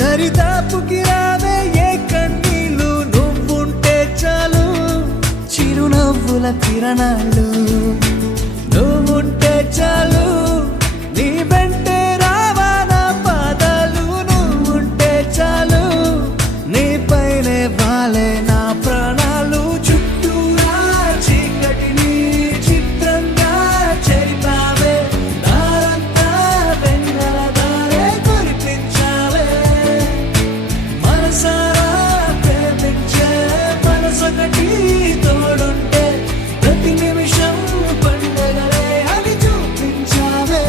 దరిదాపుకి రావే ఏ కన్నీళ్ళు, నువ్వుంటే చాలు చిరునవ్వుల కిరణాలు. నువ్వుంటే చాలు నీ వెంటే రావా నా పాదాలు. నువ్వుంటే చాలు నీ పైనే వాలే నా ప్రాణాలు. చుట్టూరా చీకటిని చిత్రంగా చెరిపావే, దారంతా వెన్నెల దారే కురిపించావే. మనసారా ప్రేమించే మనసొకటి తోడుంటే ప్రతి నిమిషం పండగలే అని చూపించావే.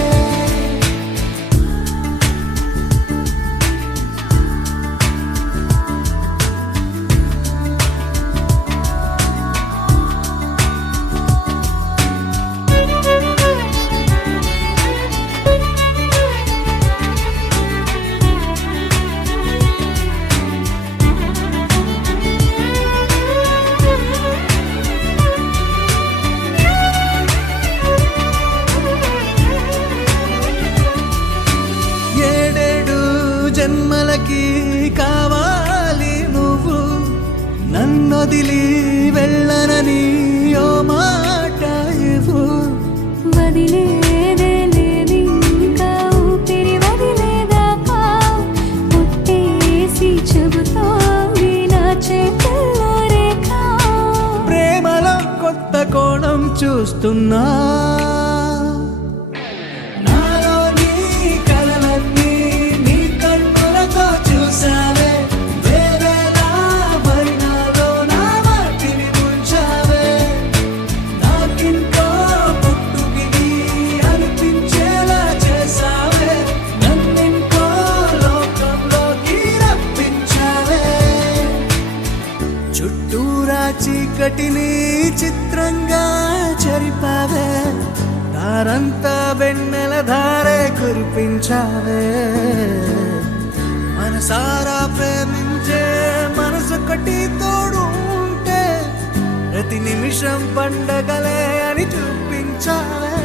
జన్మలకి కావాలి నువ్వు, నన్నొదిలి వెళ్ళనని ఓ మాట ఇవ్వు. వదిలేదే లేదు ఇంకా ఊపిరి వదిలేదాకా, పుట్టేసి చెబుతోంది నా చేతుల్లో రేఖ. ప్రేమలో కొత్త కోణం చూస్తున్నా, చీకటిని చిత్రంగా చెరిపావే, దారంతా వెన్నెల ధారే కురిపించావే. మనసారా ప్రేమించే మనసొకటి తోడు ఉంటే ప్రతి నిమిషం పండగలే అని చూపించావే.